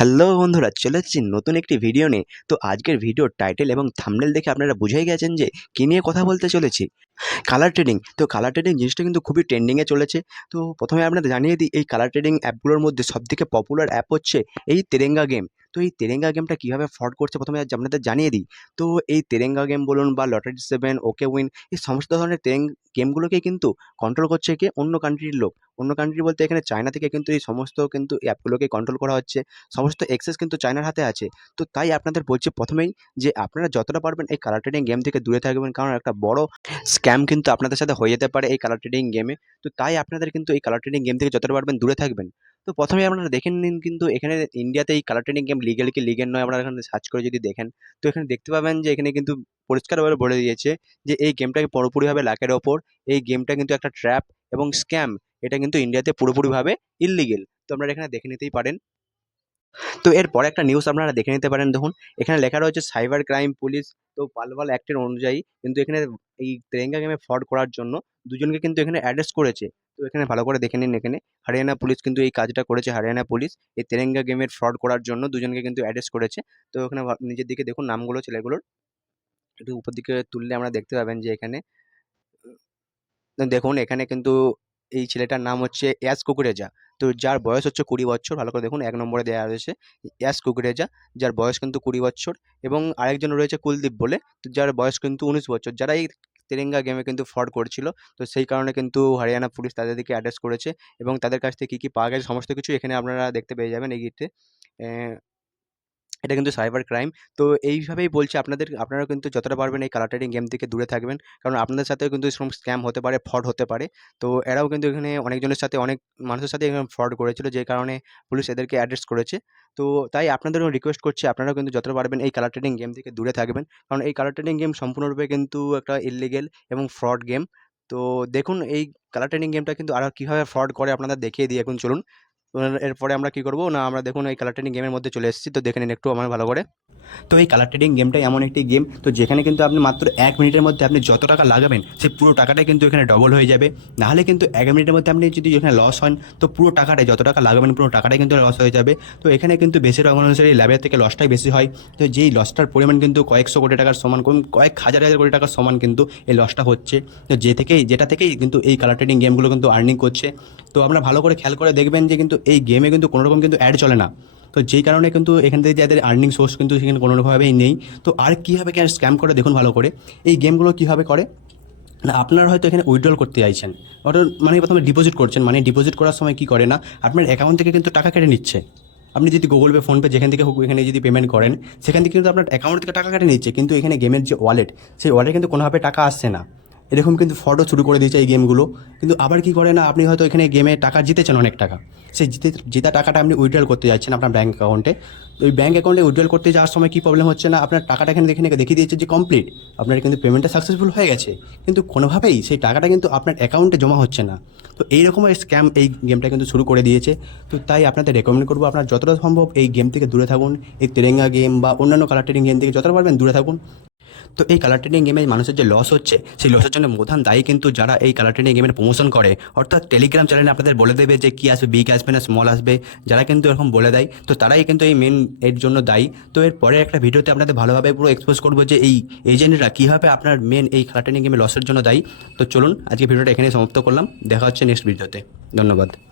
Hello বন্ধুরা, চলে এসেছি নতুন একটি ভিডিও নিয়ে। তো আজকের ভিডিওর টাইটেল এবং থামনেল দেখে আপনারা বুঝেই গেছেন যে কী নিয়ে কথা বলতে চলেছি। কালার ট্রেডিং তো কালার ট্রেডিং জিনিসটা কিন্তু খুবই ট্রেন্ডিংয়ে চলেছে। তো প্রথমে আপনাদের জানিয়ে দিই, এই কালার ট্রেডিং অ্যাপগুলোর মধ্যে সবথেকে পপুলার অ্যাপ হচ্ছে এই তেরেঙ্গা গেম তো এই তেরেঙ্গা গেমটা কীভাবে ফ্রড করছে প্রথমে আপনাদের জানিয়ে দিই। তো এই তেরেঙ্গা গেম বলুন বা লটারি সেভেন ওকে উইন এই সমস্ত ধরনের তেরেং গেমগুলোকে কিন্তু কন্ট্রোল করছে কে? অন্য কান্ট্রির লোক। অন্য কান্ট্রি বলতে এখানে চায়না থেকে কিন্তু এই সমস্ত কিন্তু অ্যাপগুলোকে কন্ট্রোল করা হচ্ছে। সমস্ত এক্সেস কিন্তু চায়নার হাতে আছে। তো তাই আপনাদের বলছি প্রথমেই যে আপনারা যতটা পারবেন এই কালার ট্রেডিং গেম থেকে দূরে থাকবেন। কারণ একটা বড় স্ক্যাম কিন্তু আপনাদের সাথে হয়ে যেতে পারে এই কালার ট্রেডিং গেমে তো তাই আপনাদের কিন্তু এই কালার ট্রেডিং গেম থেকে যতটা পারবেন দূরে থাকবেন। তো প্রথমে আপনারা দেখে নিন কিন্তু এখানে ইন্ডিয়াতে এই কালার ট্রেডিং গেম লিগেল কি লিগেল নয়, আপনারা এখানে সার্চ করে যদি দেখেন, তো এখানে দেখতে পাবেন যে এখানে কিন্তু পরিষ্কারভাবে বলে দিয়েছে যে এই গেমটাকে পুরোপুরিভাবে লাখের ওপর, এই গেমটা কিন্তু একটা ট্র্যাপ এবং স্ক্যাম এটা কিন্তু ইন্ডিয়াতে পুরোপুরিভাবে ইললিগেল তো আপনারা এখানে দেখে নিতেই পারেন। তো এরপরে একটা নিউজ আপনারা দেখে নিতে পারেন, দেখুন, এখানে লেখা রয়েছে সাইবার ক্রাইম পুলিশ তো পালওয়াল অ্যাক্টের অনুযায়ী কিন্তু এখানে এই তেরেঙ্গা গেমে ফ্রড করার জন্য দুজনকে কিন্তু এখানে অ্যাড্রেস করেছে। তো এখানে ভালো করে দেখে নিন এখানে। হরিয়ানা পুলিশ কিন্তু এই কাজটা করেছে। হরিয়ানা পুলিশ এই তেরেঙ্গা গেমের ফ্রড করার জন্য দুজনকে কিন্তু অ্যারেস্ট করেছে। তো এখানে নিজের দিকে দেখুন নামগুলো, ছেলেগুলোর। একটু উপর দিকে তুললে আমরা দেখতে পাবেন যে এখানে দেখুন এখানে কিন্তু এই ছেলেটার নাম হচ্ছে ইয়াস কুকুরেজা তো যার বয়স হচ্ছে কুড়ি বছর, ভালো করে দেখুন, এক নম্বরে দেওয়া রয়েছে ইয়াস কুকুরেজা যার বয়স কিন্তু কুড়ি বছর এবং আরেকজন রয়েছে কুলদীপ বলে। তো যার বয়স কিন্তু উনিশ বছর। যারা এই তেরেঙ্গা গেমে কিন্তু ফ্রড করছিল। তো সেই কারণে কিন্তু হরিয়ানা পুলিশ তাদেরকে অ্যাড্রেস করেছে এবং তাদের কাছ থেকে কী কী পাওয়া গেছে সমস্ত কিছু এখানে আপনারা দেখতে পেয়ে যাবেন এই গিটে। এটা কিন্তু সাইবার ক্রাইম তো এইভাবেই বলছি আপনাদের আপনারা কিন্তু যতটা পারবেন এই কালার ট্রেডিং গেম থেকে দূরে থাকবেন। কারণ আপনাদের সাথেও কিন্তু এরকম স্ক্যাম হতে পারে ফ্রড হতে পারে। তো এরাও কিন্তু এখানে অনেকজনের সাথে, অনেক মানুষের সাথে এখানে ফ্রড করেছিল, যে কারণে পুলিশ এদেরকে অ্যাড্রেস করেছে। তো তাই আপনাদেরও রিকোয়েস্ট করছি, আপনারাও কিন্তু যতটা পারবেন এই কালার ট্রেডিং গেম থেকে দূরে থাকবেন। কারণ এই কালার ট্রেডিং গেম সম্পূর্ণরূপে কিন্তু একটা ইলিগেল এবং ফ্রড গেম তো দেখুন এই কালার ট্রেডিং গেমটা কিন্তু আরও কীভাবে ফ্রড করে আপনাদের দেখিয়ে দিই। এখন চলুন এরপরে আমরা কী করব? না, আমরা দেখুন এই কালার ট্রেডিং গেমের মধ্যে চলে এসেছি, তো দেখে নিন একটু আমার ভালো করে। তো এই কালার ট্রেডিং গেমটাই এমন একটি গেম তো যেখানে কিন্তু আপনি মাত্র এক মিনিটের মধ্যে আপনি যত টাকা লাগাবেন সেই পুরো টাকাটাই কিন্তু এখানে ডবল হয়ে যাবে। নাহলে কিন্তু এক মিনিটের মধ্যে আপনি যদি এখানে লস হন, তো পুরো টাকাটাই, যত টাকা লাগাবেন পুরো টাকাটাই কিন্তু লস হয়ে যাবে। তো এখানে কিন্তু বেশিরভাগ অনুসারে লাভের থেকে লসটাই বেশি হয়। তো যেই লসটার পরিমাণ কিন্তু কয়েকশো কোটি টাকার সমান কোন কয়েক হাজার হাজার কোটি টাকার সমান কিন্তু এই লসটা হচ্ছে। তো যে থেকেই, যেটা থেকেই কিন্তু এই কালার ট্রেডিং গেমগুলো কিন্তু আর্নিং করছে। তো আপনারা ভালো করে খেয়াল করে দেখবেন যে কিন্তু এই গেমে কিন্তু কোনো রকম কিন্তু অ্যাড চলে না। তো যেই কারণে কিন্তু এখান থেকে যাদের আর্নিং সোর্স কিন্তু সেখানে কোনোভাবেই নেই। তো আর কীভাবে কেন স্ক্যাম করে দেখুন ভালো করে। এই গেমগুলো কীভাবে করে? না, আপনারা হয়তো এখানে উইড্রল করতে চাইছেন। অর্থাৎ মানে প্রথমে ডিপোজিট করছেন। মানে ডিপোজিট করার সময় কী করে না? আপনার অ্যাকাউন্ট থেকে কিন্তু টাকা কেটে নিচ্ছে। আপনি যদি গুগল পে ফোনপে যেখান থেকে হোক, এখানে যদি পেমেন্ট করেন, সেখান থেকে কিন্তু আপনার অ্যাকাউন্ট থেকে টাকা কেটে নিচ্ছে। কিন্তু এখানে গেমের যে ওয়ালেট সেই ওয়ালেটে কিন্তু কোনোভাবে টাকা আসছে না। এরকম কিন্তু ফটো শুরু করে দিয়েছে এই গেমগুলো। কিন্তু আবার কি করে না, আপনি হয়তো এখানে গেমে টাকা জিতেছেন অনেক টাকা। সেই জিতে, জেতা টাকাটা আপনি উইথড্রল করতে যাচ্ছেন আপনার ব্যাঙ্ক অ্যাকাউন্টে তো ওই ব্যাঙ্ক অ্যাকাউন্টে উইথড্রল করতে যাওয়ার সময় কী প্রবলেম হচ্ছে না, আপনার টাকাটা এখানে দেখে, দেখিয়ে দিয়েছে যে কমপ্লিট আপনার কিন্তু পেমেন্টটা সাকসেসফুল হয়ে গেছে। কিন্তু কোনোভাবেই সেই টাকাটা কিন্তু আপনার অ্যাকাউন্টে জমা হচ্ছে না। তো এই রকমের স্ক্যাম এই গেমটা কিন্তু শুরু করে দিয়েছে। তো তাই আপনাদের রেকমেন্ড করব আপনার যতটা সম্ভব এই গেম থেকে দূরে থাকুন। এই তেরেঙ্গা গেম বা অন্যান্য কালার ট্রেডিং গেম থেকে যতটা পারবেন দূরে থাকুন। তো এই কালার ট্রেডিং গেমে মানুষের যে লস হচ্ছে, সেই লসের জন্য প্রধান দায়ী কিন্তু যারা এই কালার ট্রেডিং গেমের প্রমোশন করে, অর্থাৎ টেলিগ্রাম চ্যানেলে আপনাদের বলে দেবে যে কী আসবে বিগ আসবে না স্মল আসবে, যারা কিন্তু এরকম বলে দেয়, তো তারাই কিন্তু এই মেন এর জন্য দায়ী। তো এর পরে একটা ভিডিওতে আপনাদের ভালোভাবে পুরো এক্সপোজ করব যে এই এজেন্টরা কীভাবে আপনার মেন এই কালার ট্রেডিং গেমের লসের জন্য দায়ী। তো চলুন, আজকে ভিডিওটা এখানে সমাপ্ত করলাম। দেখা হচ্ছে নেক্সট ভিডিওতে ধন্যবাদ।